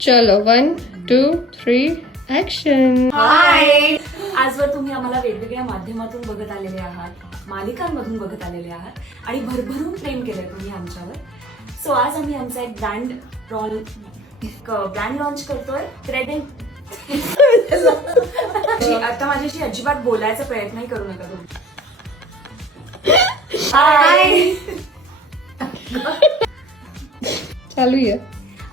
चलो 1 2 3 ऍक्शन. हाय. आजवर तुम्ही आम्हाला वेगवेगळ्या माध्यमातून बघत आलेले आहात, मालिकांमधून बघत आलेले आहात आणि भरभरून प्रेम केलंय तुम्ही आमच्यावर. सो आज आम्ही आमचा एक ब्रँड लॉन्च करतोय. थ्रेड आता माझ्याशी अजिबात बोलायचा प्रयत्नही करू नका तुम्ही. हाय. चालू आहे.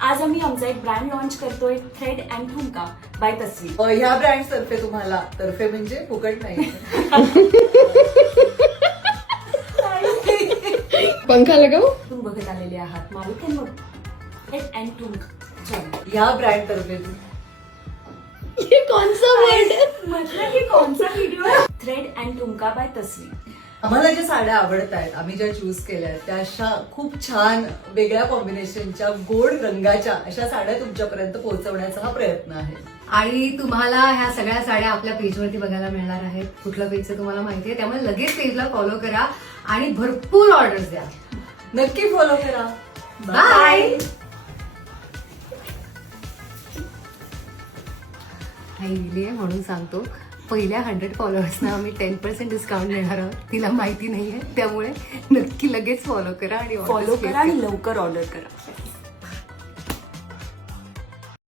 आज आम्ही आमचा एक ब्रँड लॉन्च करतोय, थ्रेड अँड ठुमका बाय तस्वी. ह्या ब्रँड तर्फे तुम्हाला, तर्फे म्हणजे फुकट नाही, पंखा लगाऊ. तुम्ही बघत आलेले आहात मालिकांमधून थ्रेड अँड ठुमका. ह्या ब्रँड तर्फे ये कौन सा वर्ड है? म्हटलं की कोणचा व्हिडिओ. थ्रेड अँड ठुमका बाय तस्वी. आम्हाला ज्या साड्या आवडत आहेत, आम्ही ज्या चूज केल्या आहेत, त्या अशा खूप छान वेगळ्या कॉम्बिनेशनच्या गोड रंगाच्या अशा साड्या तुमच्यापर्यंत पोहोचवण्याचा हा प्रयत्न आहे. आणि तुम्हाला ह्या सगळ्या साड्या आपल्या पेजवरती बघायला मिळणार आहेत. कुठलं पेजचं तुम्हाला माहिती आहे, त्यामुळे लगेच पेजला फॉलो करा आणि भरपूर ऑर्डर्स द्या. नक्की फॉलो करा. बाय. काही दिली आहे म्हणून सांगतो, पहिल्या 100 फॉलोअर्सना आम्ही 10% डिस्काउंट देणार आहोत. तिला माहिती नाहीये, त्यामुळे नक्की लगेच फॉलो करा आणि फॉलो करा आणि लवकर ऑर्डर करा.